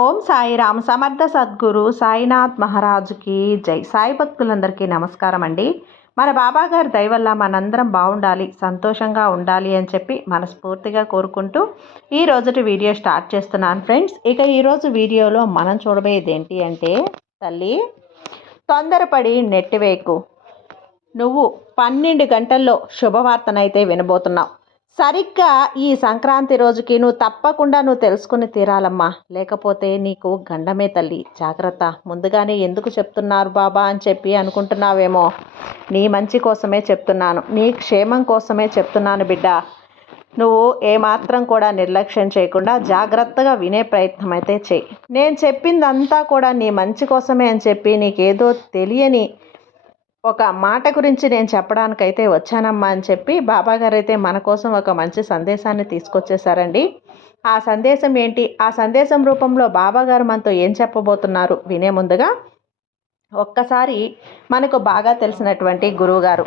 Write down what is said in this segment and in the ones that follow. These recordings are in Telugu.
ఓం సాయిరామ్ సమర్థ సద్గురు సాయినాథ్ మహారాజుకి జై. సాయి భక్తులందరికీ నమస్కారం అండి. మన బాబా గారి దయ మనందరం బాగుండాలి సంతోషంగా ఉండాలి అని చెప్పి మనస్ఫూర్తిగా కోరుకుంటూ ఈ రోజుటి వీడియో స్టార్ట్ చేస్తున్నాను ఫ్రెండ్స్. ఇక ఈరోజు వీడియోలో మనం చూడబోయేది ఏంటి అంటే తల్లి తొందరపడి నెట్టివేకు నువ్వు పన్నెండు గంటల్లో శుభవార్తనైతే వినబోతున్నావు. సరిగ్గా ఈ సంక్రాంతి రోజుకి నువ్వు తప్పకుండా నువ్వు తెలుసుకుని తీరాలమ్మా. లేకపోతే నీకు గండమే తల్లి. జాగ్రత్త. ముందుగానే ఎందుకు చెప్తున్నారు బాబా అని చెప్పి అనుకుంటున్నావేమో. నీ మంచి కోసమే చెప్తున్నాను. నీ క్షేమం కోసమే చెప్తున్నాను బిడ్డ. నువ్వు ఏమాత్రం కూడా నిర్లక్ష్యం చేయకుండా జాగ్రత్తగా వినే ప్రయత్నం అయితే చేయి. నేను చెప్పిందంతా కూడా నీ మంచి కోసమే అని చెప్పి నీకేదో తెలియని ఒక మాట గురించి నేను చెప్పడానికైతే వచ్చానమ్మా అని చెప్పి బాబాగారు అయితే మన కోసం ఒక మంచి సందేశాన్ని తీసుకొచ్చేసారండి ఆ సందేశం ఏంటి? ఆ సందేశం రూపంలో బాబాగారు మనతో ఏం చెప్పబోతున్నారు? వినే ముందుగా ఒక్కసారి మనకు బాగా తెలిసినటువంటి గురువుగారు.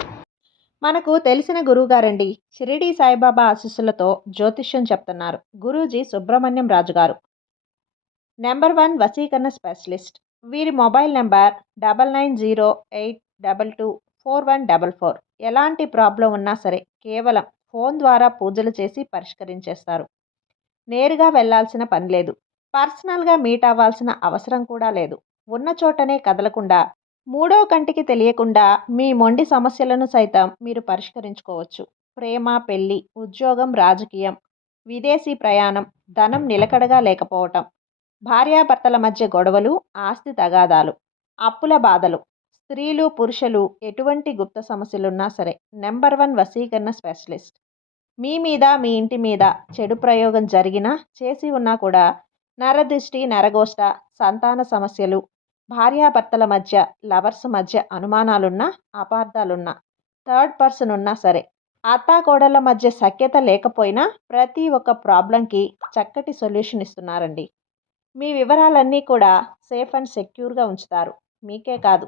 మనకు తెలిసిన గురువుగారండి షిరిడి సాయిబాబా ఆశీస్సులతో జ్యోతిష్యం చెప్తున్నారు. గురూజీ సుబ్రహ్మణ్యం రాజు గారు. నెంబర్ వన్ వసీకరణ స్పెషలిస్ట్. వీరి mobile number double nine zero eight double two four one double four. ఎలాంటి ప్రాబ్లం ఉన్నా సరే కేవలం ఫోన్ ద్వారా పూజలు చేసి పరిష్కరించేస్తారు. నేరుగా వెళ్ళాల్సిన పని లేదు. పర్సనల్గా మీట్ అవ్వాల్సిన అవసరం కూడా లేదు. ఉన్న చోటనే కదలకుండా మూడో కంటికి తెలియకుండా మీ మొండి సమస్యలను సైతం మీరు పరిష్కరించుకోవచ్చు. ప్రేమ పెళ్ళి ఉద్యోగం రాజకీయం విదేశీ ప్రయాణం ధనం నిలకడగా లేకపోవటం భార్యాభర్తల మధ్య గొడవలు ఆస్తి తగాదాలు అప్పుల బాధలు స్త్రీలు పురుషులు ఎటువంటి గుప్త సమస్యలున్నా సరే నెంబర్ వన్ వశీకరణ స్పెషలిస్ట్. మీ మీద మీ ఇంటి మీద చెడు ప్రయోగం జరిగినా చేసి ఉన్నా కూడా నరదృష్టి నరగోష్ట సంతాన సమస్యలు భార్యాభర్తల మధ్య లవర్స్ మధ్య అనుమానాలున్నా అపార్థాలున్నా థర్డ్ పర్సన్ ఉన్నా సరే అత్తాకోడళ్ళ మధ్య సఖ్యత లేకపోయినా ప్రతి ఒక్క ప్రాబ్లంకి చక్కటి సొల్యూషన్ ఇస్తున్నారండి. మీ వివరాలన్నీ కూడా సేఫ్ అండ్ సెక్యూర్గా ఉంచుతారు. మీకే కాదు.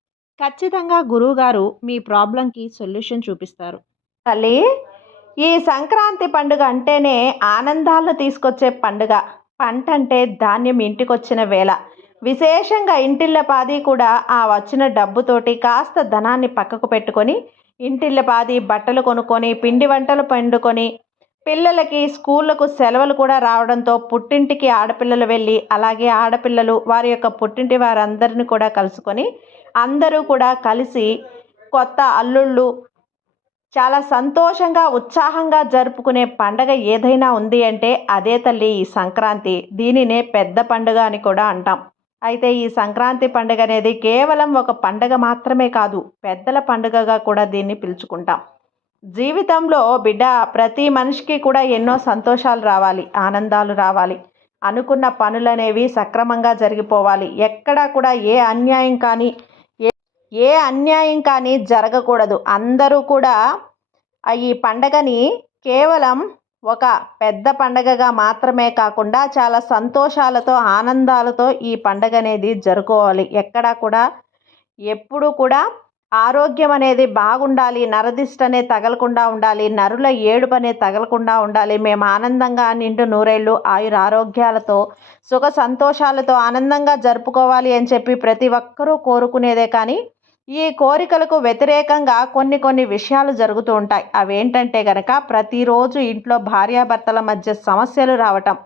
ఖచ్చితంగా గురువుగారు మీ ప్రాబ్లంకి సొల్యూషన్ చూపిస్తారు. తల్లి ఈ సంక్రాంతి పండుగ అంటేనే ఆనందాలను తీసుకొచ్చే పండుగ. పంట అంటే ధాన్యం ఇంటికొచ్చిన వేళ. విశేషంగా ఇంటిల్లపాది కూడా ఆ వచ్చిన డబ్బుతోటి కాస్త ధనాన్ని పక్కకు పెట్టుకొని ఇంటిల్లపాది బట్టలు కొనుక్కొని పిండి వంటలు పండుకొని పిల్లలకి స్కూళ్ళకు సెలవులు కూడా రావడంతో పుట్టింటికి ఆడపిల్లలు వెళ్ళి అలాగే ఆడపిల్లలు వారి యొక్క పుట్టింటి వారందరిని కూడా కలుసుకొని అందరూ కూడా కలిసి కొత్త అల్లుళ్ళు చాలా సంతోషంగా ఉత్సాహంగా జరుపుకునే పండగ ఏదైనా ఉంది అంటే అదే తల్లి ఈ సంక్రాంతి. దీనినే పెద్ద పండుగ అని కూడా అంటాం. అయితే ఈ సంక్రాంతి పండుగ అనేది కేవలం ఒక పండగ మాత్రమే కాదు పెద్దల పండుగగా కూడా దీన్ని పిలుచుకుంటాం. జీవితంలో బిడ్డ ప్రతి మనిషికి కూడా ఎన్నో సంతోషాలు రావాలి ఆనందాలు రావాలి. అనుకున్న పనులనేవి సక్రమంగా జరిగిపోవాలి. ఎక్కడా కూడా ఏ అన్యాయం కానీ ఏ అన్యాయం కానీ జరగకూడదు. అందరూ కూడా ఈ పండగని కేవలం ఒక పెద్ద పండగగా మాత్రమే కాకుండా చాలా సంతోషాలతో ఆనందాలతో ఈ పండగ అనేది జరుపుకోవాలి. ఎక్కడా కూడా ఎప్పుడు కూడా ఆరోగ్యం అనేది బాగుండాలి నరదిష్టనే తగలకుండా ఉండాలి నరుల ఏడుపనే తగలకుండా ఉండాలి. మేము ఆనందంగా నిండు నూరేళ్ళు ఆయుర ఆరోగ్యాలతో సుఖ సంతోషాలతో ఆనందంగా జరుపుకోవాలి అని చెప్పి ప్రతి ఒక్కరూ కోరుకునేదే కానీ ఈ కోరికలకు వ్యతిరేకంగా కొన్ని కొన్ని విషయాలు జరుగుతూ ఉంటాయి. అవేంటంటే గనక ప్రతిరోజు ఇంట్లో భార్యాభర్తల మధ్య సమస్యలు రావటం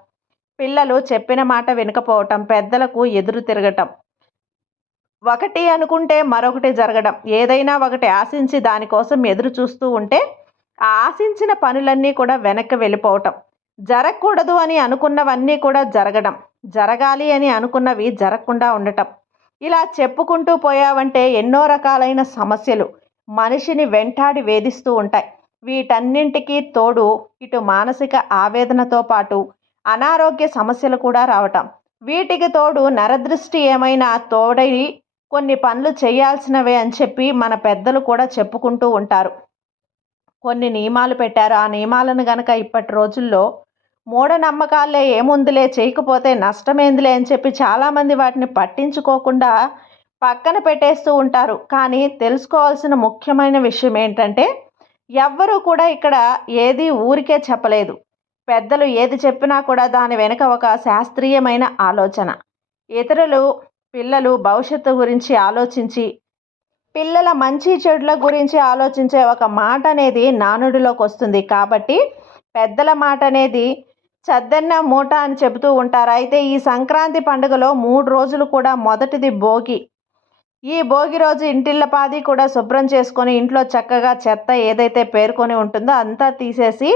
పిల్లలు చెప్పిన మాట వినకపోవటం పెద్దలకు ఎదురు తిరగటం ఒకటి అనుకుంటే మరొకటి జరగడం ఏదైనా ఒకటి ఆశించి దానికోసం ఎదురు చూస్తూ ఉంటే ఆ ఆశించిన పనులన్నీ కూడా వెనక్కి వెళ్ళిపోవటం. జరగకూడదు అని అనుకున్నవన్నీ కూడా జరగడం జరగాలి అని అనుకున్నవి జరగకుండా ఉండటం. ఇలా చెప్పుకుంటూ పోయావంటే ఎన్నో రకాలైన సమస్యలు మనిషిని వెంటాడి వేధిస్తూ ఉంటాయి. వీటన్నింటికీ తోడు ఇటు మానసిక ఆవేదనతో పాటు అనారోగ్య సమస్యలు కూడా రావటం. వీటికి తోడు నరదృష్టి ఏమైనా తోడై కొన్ని పనులు చేయాల్సినవే అని చెప్పి మన పెద్దలు కూడా చెప్పుకుంటూ ఉంటారు. కొన్ని నియమాలు పెట్టారు. ఆ నియమాలను గనక ఇప్పటి రోజుల్లో మూఢనమ్మకాలే ఏముందిలే చేయకపోతే నష్టమేందిలే అని చెప్పి చాలామంది వాటిని పట్టించుకోకుండా పక్కన పెట్టేస్తూ ఉంటారు. కానీ తెలుసుకోవాల్సిన ముఖ్యమైన విషయం ఏంటంటే ఎవ్వరూ కూడా ఇక్కడ ఏది ఊరికే చెప్పలేదు. పెద్దలు ఏది చెప్పినా కూడా దాని వెనుక ఒక శాస్త్రీయమైన ఆలోచన. ఇతరులు పిల్లలు భవిష్యత్తు గురించి ఆలోచించి పిల్లల మంచి చెడుల గురించి ఆలోచించే ఒక మాట అనేది నానుడిలోకి వస్తుంది కాబట్టి పెద్దల మాట అనేది చద్దన్న మూట అని చెబుతూ ఉంటారు. అయితే ఈ సంక్రాంతి పండుగలో మూడు రోజులు కూడా మొదటిది భోగి. ఈ భోగి రోజు ఇంటిళ్ళపాది కూడా శుభ్రం చేసుకొని ఇంట్లో చక్కగా చెత్త ఏదైతే పేర్కొని ఉంటుందో అంతా తీసేసి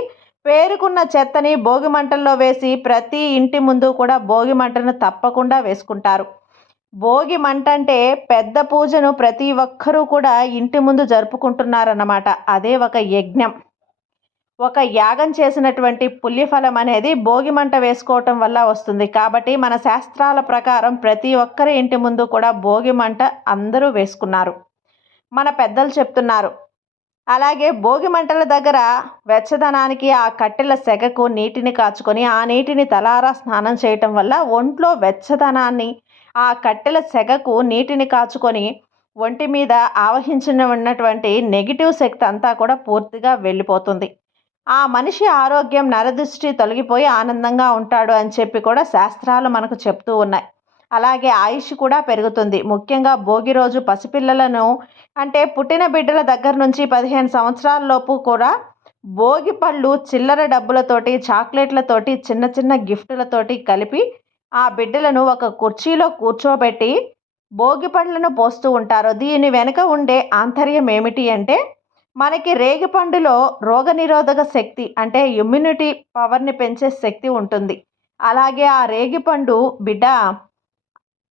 పేరుకున్న చెత్తని భోగి మంటల్లో వేసి ప్రతి ఇంటి ముందు కూడా భోగి మంటను తప్పకుండా వేసుకుంటారు. భోగి మంట అంటే పెద్ద పూజను ప్రతి ఒక్కరూ కూడా ఇంటి ముందు జరుపుకుంటున్నారన్నమాట. అదే ఒక యజ్ఞం. ఒక యాగం చేసినటువంటి పుల్యఫలం అనేది భోగిమంట వేసుకోవటం వల్ల వస్తుంది. కాబట్టి మన శాస్త్రాల ప్రకారం ప్రతి ఒక్కరి ఇంటి ముందు కూడా భోగి మంట అందరూ వేసుకున్నారు. మన పెద్దలు చెప్తున్నారు. అలాగే భోగిమంటల దగ్గర వెచ్చదనానికి ఆ కట్టెల సెగకు నీటిని కాచుకొని ఆ నీటిని తలారా స్నానం చేయటం వల్ల ఒంట్లో వెచ్చదనాన్ని ఆ కట్టెల సెగకు నీటిని కాచుకొని ఒంటి మీద ఆవహించిన ఉన్నటువంటి నెగిటివ్ శక్తి అంతా కూడా పూర్తిగా వెళ్ళిపోతుంది. ఆ మనిషి ఆరోగ్యం నరదృష్టి తొలగిపోయి ఆనందంగా ఉంటాడు అని చెప్పి కూడా శాస్త్రాలు మనకు చెప్తూ ఉన్నాయి. అలాగే ఆయుష్ కూడా పెరుగుతుంది. ముఖ్యంగా భోగి రోజు పసిపిల్లలను అంటే పుట్టిన బిడ్డల దగ్గర నుంచి పదిహేను సంవత్సరాల లోపు కూడా భోగి పళ్ళు చిల్లర డబ్బులతోటి చాక్లెట్లతోటి చిన్న చిన్న గిఫ్టులతోటి కలిపి ఆ బిడ్డలను ఒక కుర్చీలో కూర్చోబెట్టి భోగి పళ్ళను పోస్తూ ఉంటారు. దీని వెనుక ఉండే ఆంతర్యం ఏమిటి అంటే మనకి రేగిపండులో రోగనిరోధక శక్తి అంటే ఇమ్యూనిటీ పవర్ని పెంచే శక్తి ఉంటుంది. అలాగే ఆ రేగిపండు బిడ్డ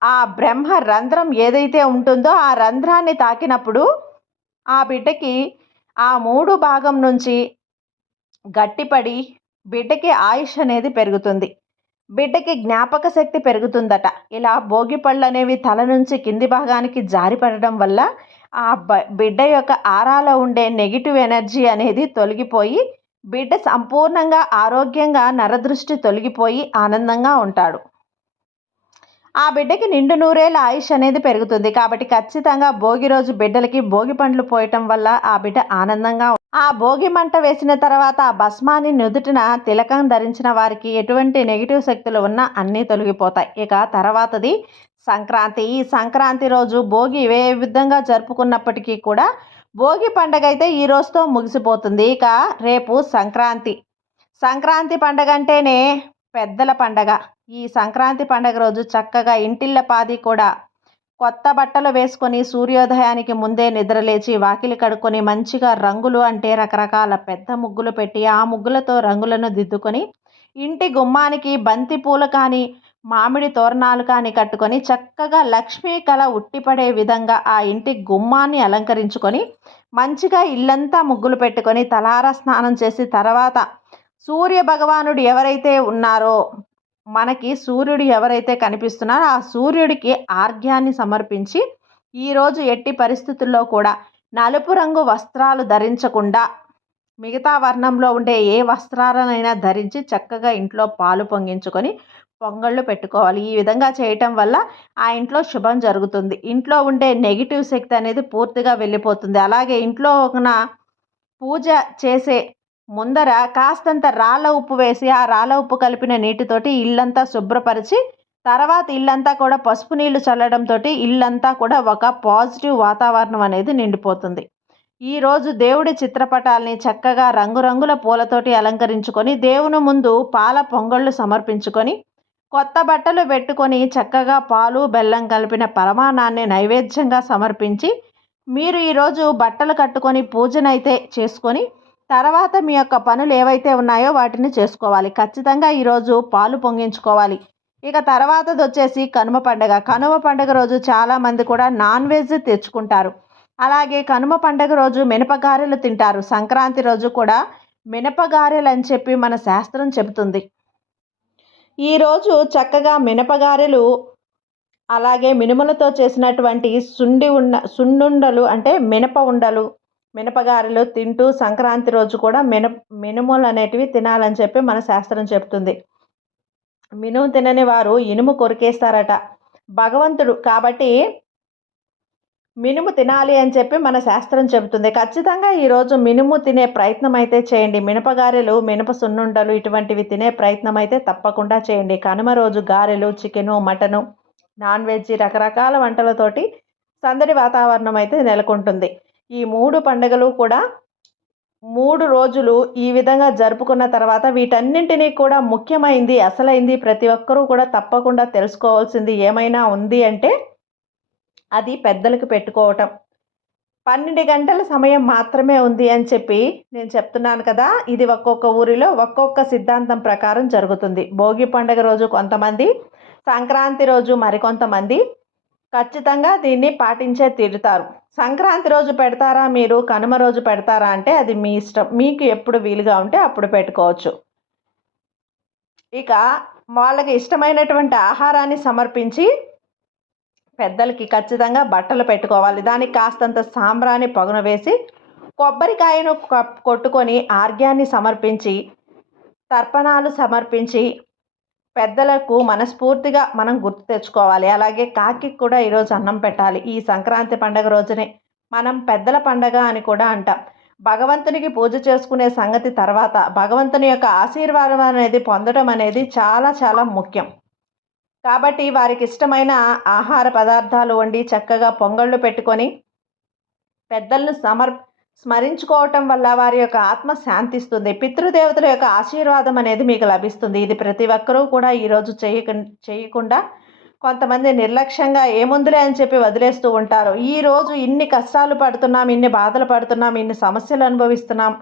ఆ బ్రహ్మ రంధ్రం ఏదైతే ఉంటుందో ఆ రంధ్రాన్ని తాకినప్పుడు ఆ బిడ్డకి ఆ మూడు భాగం నుంచి గట్టిపడి బిడ్డకి ఆయుష్ అనేది పెరుగుతుంది. బిడ్డకి జ్ఞాపక శక్తి పెరుగుతుందట. ఇలా భోగి పళ్ళు అనేవి తల నుంచి కింది భాగానికి జారిపడడం వల్ల ఆ బిడ్డ యొక్క ఆరాలో ఉండే నెగిటివ్ ఎనర్జీ అనేది తొలగిపోయి బిడ్డ సంపూర్ణంగా ఆరోగ్యంగా నరదృష్టి తొలగిపోయి ఆనందంగా ఉంటాడు. ఆ బిడ్డకి నిండు నూరేళ్ళ ఆయుష్ అనేది పెరుగుతుంది. కాబట్టి ఖచ్చితంగా భోగి రోజు బిడ్డలకి భోగి పండ్లు పోయటం వల్ల ఆ బిడ్డ ఆనందంగా ఆ భోగి మంట వేసిన తర్వాత ఆ భస్మాన్ని నుదుటిన తిలకం ధరించిన వారికి ఎటువంటి నెగిటివ్ శక్తులు ఉన్నా అన్నీ తొలగిపోతాయి. ఇక తర్వాతది సంక్రాంతి. ఈ సంక్రాంతి రోజు భోగి ఏ విధంగా జరుపుకున్నప్పటికీ కూడా భోగి పండగ అయితే ఈ రోజుతో ముగిసిపోతుంది. ఇక రేపు సంక్రాంతి. సంక్రాంతి పండగ అంటేనే పెద్దల పండగ. ఈ సంక్రాంతి పండగ రోజు చక్కగా ఇంటిళ్ళ పాది కూడా కొత్త బట్టలు వేసుకొని సూర్యోదయానికి ముందే నిద్రలేచి వాకిలి కడుక్కొని మంచిగా రంగులు అంటే రకరకాల పెద్ద ముగ్గులు పెట్టి ఆ ముగ్గులతో రంగులను దిద్దుకొని ఇంటి గుమ్మానికి బంతి పూలు కానీ మామిడి తోరణాలు కానీ కట్టుకొని చక్కగా లక్ష్మీ కళ ఉట్టిపడే విధంగా ఆ ఇంటి గుమ్మాన్ని అలంకరించుకొని మంచిగా ఇల్లంతా ముగ్గులు పెట్టుకొని తలారా స్నానం చేసి తర్వాత సూర్య భగవానుడు ఎవరైతే ఉన్నారో మనకి సూర్యుడు ఎవరైతే కనిపిస్తున్నారో ఆ సూర్యుడికి ఆర్ఘ్యాన్ని సమర్పించి ఈరోజు ఎట్టి పరిస్థితుల్లో కూడా నలుపు రంగు వస్త్రాలు ధరించకుండా మిగతా వర్ణంలో ఉండే ఏ వస్త్రాలనైనా ధరించి చక్కగా ఇంట్లో పాలు పొంగించుకొని పొంగళ్ళు పెట్టుకోవాలి. ఈ విధంగా చేయటం వల్ల ఆ ఇంట్లో శుభం జరుగుతుంది. ఇంట్లో ఉండే నెగిటివ్ శక్తి అనేది పూర్తిగా వెళ్ళిపోతుంది. అలాగే ఇంట్లో ఒక పూజ చేసే ముందర కాస్తంత రాళ్ళ ఉప్పు వేసి ఆ రాళ్ళ ఉప్పు కలిపిన నీటితోటి ఇల్లంతా శుభ్రపరిచి తర్వాత ఇల్లంతా కూడా పసుపు నీళ్ళు చల్లడంతో ఇల్లంతా కూడా ఒక పాజిటివ్ వాతావరణం అనేది నిండిపోతుంది. ఈరోజు దేవుడి చిత్రపటాల్ని చక్కగా రంగురంగుల పూలతోటి అలంకరించుకొని దేవుని ముందు పాల పొంగళ్ళు సమర్పించుకొని కొత్త బట్టలు పెట్టుకొని చక్కగా పాలు బెల్లం కలిపిన పరమాణాన్ని నైవేద్యంగా సమర్పించి మీరు ఈరోజు బట్టలు కట్టుకొని పూజనైతే చేసుకొని తర్వాత మీ యొక్క పనులు ఏవైతే ఉన్నాయో వాటిని చేసుకోవాలి. ఖచ్చితంగా ఈరోజు పాలు పొంగించుకోవాలి. ఇక తర్వాతది వచ్చేసి కనుమ పండగ. కనుమ పండగ రోజు చాలామంది కూడా నాన్ వెజ్ తెచ్చుకుంటారు. అలాగే కనుమ పండగ రోజు మినపగారెలు తింటారు. సంక్రాంతి రోజు కూడా మినపగారెలు అని చెప్పి మన శాస్త్రం చెబుతుంది. ఈరోజు చక్కగా మినపగారెలు అలాగే మినుములతో చేసినటువంటి సుండి ఉన్న సున్నుండలు అంటే మినప ఉండలు మినపగారెలు తింటూ సంక్రాంతి రోజు కూడా మిన మినుములు అనేటివి తినాలని చెప్పి మన శాస్త్రం చెప్తుంది. మినుము తినని వారు ఇనుము కొరికేస్తారట. భగవంతుడు కాబట్టి మినుము తినాలి అని చెప్పి మన శాస్త్రం చెబుతుంది. ఖచ్చితంగా ఈరోజు మినుము తినే ప్రయత్నం అయితే చేయండి. మినపగారెలు మినప సున్నుండలు ఇటువంటివి తినే ప్రయత్నం అయితే తప్పకుండా చేయండి. కనుమ రోజు గారెలు చికెను మటను నాన్ వెజ్ రకరకాల వంటలతోటి సందడి వాతావరణం అయితే నెలకొంటుంది. ఈ మూడు పండుగలు కూడా మూడు రోజులు ఈ విధంగా జరుపుకున్న తర్వాత వీటన్నింటినీ కూడా ముఖ్యమైంది అసలైంది ప్రతి ఒక్కరూ కూడా తప్పకుండా తెలుసుకోవాల్సింది ఏమైనా ఉంది అంటే అది పెద్దలకు పెట్టుకోవటం. పన్నెండు గంటల సమయం మాత్రమే ఉంది అని చెప్పి నేను చెప్తున్నాను కదా ఇది ఒక్కొక్క ఊరిలో ఒక్కొక్క సిద్ధాంతం ప్రకారం జరుగుతుంది. భోగి పండుగ రోజు కొంతమంది సంక్రాంతి రోజు మరికొంతమంది ఖచ్చితంగా దీన్ని పాటించే తీరుతారు. సంక్రాంతి రోజు పెడతారా మీరు? కనుమ రోజు పెడతారా అంటే అది మీ ఇష్టం. మీకు ఎప్పుడు వీలుగా ఉంటే అప్పుడు పెట్టుకోవచ్చు. ఇక వాళ్ళకి ఇష్టమైనటువంటి ఆహారాన్ని సమర్పించి పెద్దలకి ఖచ్చితంగా బట్టలు పెట్టుకోవాలి. దానికి కాస్తంత సాంబ్రాన్ని పగున వేసి కొబ్బరికాయను కొట్టుకొని ఆర్గ్యాన్ని సమర్పించి తర్పణాలు సమర్పించి పెద్దలకు మనస్ఫూర్తిగా మనం గుర్తు తెచ్చుకోవాలి. అలాగే కాకి కూడా ఈరోజు అన్నం పెట్టాలి. ఈ సంక్రాంతి పండగ రోజునే మనం పెద్దల పండగ అని కూడా అంటాం. భగవంతునికి పూజ చేసుకునే సంగతి తర్వాత భగవంతుని యొక్క ఆశీర్వాదం అనేది పొందడం అనేది చాలా చాలా ముఖ్యం. కాబట్టి వారికి ఇష్టమైన ఆహార పదార్థాలు వండి చక్కగా పొంగళ్ళు పెట్టుకొని పెద్దలను సమర్ స్మరించుకోవటం వల్ల వారి యొక్క ఆత్మ శాంతిస్తుంది. పితృదేవతల యొక్క ఆశీర్వాదం అనేది మీకు లభిస్తుంది. ఇది ప్రతి ఒక్కరూ కూడా ఈరోజు చేయక చేయకుండా కొంతమంది నిర్లక్ష్యంగా ఏముందిలే అని చెప్పి వదిలేస్తూ ఉంటారు. ఈరోజు ఇన్ని కష్టాలు పడుతున్నాం ఇన్ని బాధలు పడుతున్నాం ఇన్ని సమస్యలు అనుభవిస్తున్నాం.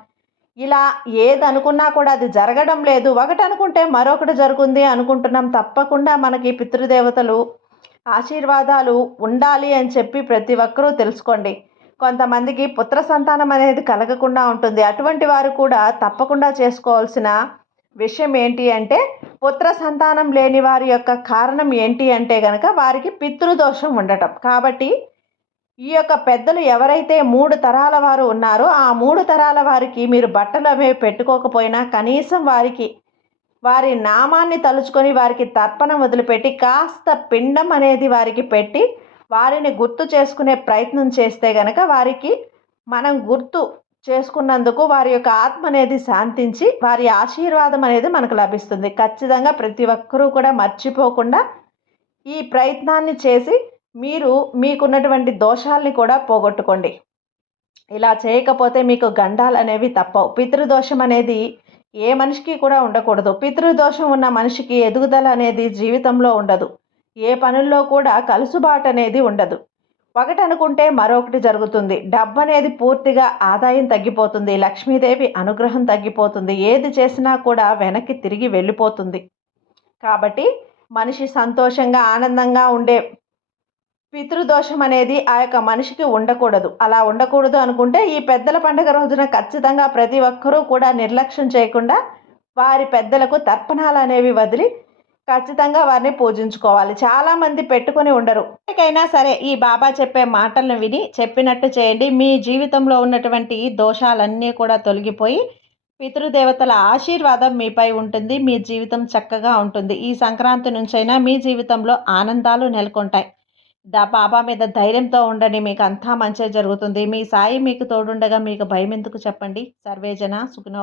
ఇలా ఏదనుకున్నా కూడా అది జరగడం లేదు. ఒకటి అనుకుంటే మరొకటి జరుగుంది అనుకుంటున్నాం. తప్పకుండా మనకి పితృదేవతలు ఆశీర్వాదాలు ఉండాలి అని చెప్పి ప్రతి ఒక్కరూ తెలుసుకోండి. కొంతమందికి పుత్ర సంతానం అనేది కలగకుండా ఉంటుంది. అటువంటి వారు కూడా తప్పకుండా చేసుకోవాల్సిన విషయం ఏంటి అంటే పుత్ర సంతానం లేని వారి యొక్క కారణం ఏంటి అంటే కనుక వారికి పితృదోషం ఉండటం. కాబట్టి ఈ యొక్క పెద్దలు ఎవరైతే మూడు తరాల వారు ఉన్నారో ఆ మూడు తరాల వారికి మీరు బట్టలు అవి పెట్టుకోకపోయినా కనీసం వారికి వారి నామాన్ని తలుచుకొని వారికి తర్పణం వదిలిపెట్టి కాస్త పిండం అనేది వారికి పెట్టి వారిని గుర్తు చేసుకునే ప్రయత్నం చేస్తే గనక వారికి మనం గుర్తు చేసుకున్నందుకు వారి యొక్క ఆత్మ అనేది శాంతించి వారి ఆశీర్వాదం అనేది మనకు లభిస్తుంది. ఖచ్చితంగా ప్రతి ఒక్కరూ కూడా మర్చిపోకుండా ఈ ప్రయత్నాన్ని చేసి మీరు మీకున్నటువంటి దోషాల్ని కూడా పోగొట్టుకోండి. ఇలా చేయకపోతే మీకు గండాలు అనేవి తప్పవు. పితృదోషం అనేది ఏ మనిషికి కూడా ఉండకూడదు. పితృదోషం ఉన్న మనిషికి ఎదుగుదల అనేది జీవితంలో ఉండదు. ఏ పనుల్లో కూడా కలుసుబాటు అనేది ఉండదు. ఒకటి అనుకుంటే మరొకటి జరుగుతుంది. డబ్బు అనేది పూర్తిగా ఆదాయం తగ్గిపోతుంది. లక్ష్మీదేవి అనుగ్రహం తగ్గిపోతుంది. ఏది చేసినా కూడా వెనక్కి తిరిగి వెళ్ళిపోతుంది. కాబట్టి మనిషి సంతోషంగా ఆనందంగా ఉండే పితృదోషం అనేది ఆ యొక్క మనిషికి ఉండకూడదు. అలా ఉండకూడదు అనుకుంటే ఈ పెద్దల పండుగ రోజున ఖచ్చితంగా ప్రతి ఒక్కరూ కూడా నిర్లక్ష్యం చేయకుండా వారి పెద్దలకు తర్పణాలు అనేవి వదిలి ఖచ్చితంగా వారిని పూజించుకోవాలి. చాలామంది పెట్టుకొని ఉండరు. ఎక్కడికైనా సరే ఈ బాబా చెప్పే మాటలను విని చెప్పినట్టు చేయండి. మీ జీవితంలో ఉన్నటువంటి దోషాలన్నీ కూడా తొలగిపోయి పితృదేవతల ఆశీర్వాదం మీపై ఉంటుంది. మీ జీవితం చక్కగా ఉంటుంది. ఈ సంక్రాంతి నుంచైనా మీ జీవితంలో ఆనందాలు నెలకొంటాయి. దా బాబా మీద ధైర్యంతో ఉండండి మీకు అంతా మంచి జరుగుతుంది. మీ సాయి మీకు తోడుండగా మీకు భయం ఎందుకు చెప్పండి? సర్వేజన సుఖనో